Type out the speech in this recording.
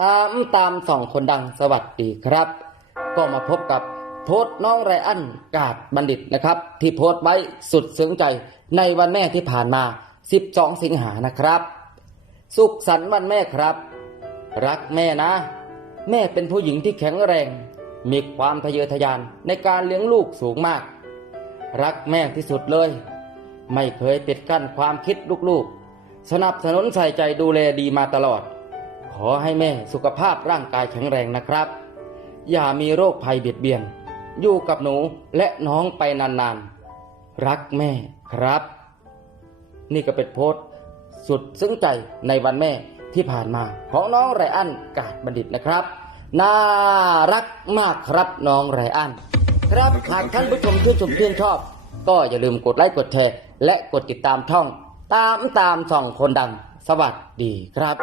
ตามตามสองคนดังสวัสดีครับ ก็มาพบกับโพสน้องไรอันกาดบัณฑิตนะครับ ที่โพสต์ไว้สุดซึ้งใจในวันแม่ที่ผ่านมา 12 สิงหานะครับ สุขสันต์วันแม่ครับ รักแม่นะ แม่เป็นผู้หญิงที่แข็งแรง มีความทะเยอทะยานในการเลี้ยงลูกสูงมาก รักแม่ที่สุดเลย ไม่เคยปิดกั้นความคิดลูกๆ สนับสนุนใส่ใจดูแลดีมาตลอด อให้แม่สุขภาพร่างกายแข็งแรงนะครับ อย่ามีโรคภัยเบียดเบียน อยู่กับหนูและน้องไปนานๆ รักแม่ครับ นี่ก็เป็นโพสต์ สุดซึ้งใจในวันแม่ที่ผ่านมา ของน้องไรอันกาดบัณฑิตนะครับ น่ารักมากครับน้องไรอัน ครับหากท่านผู้ชมชื่นชมชื่นชอบ ก็อย่าลืมกดไลค์กดแชร์และกดติดตามช่อง ตามตามส่องคนดังสวัสดีครับ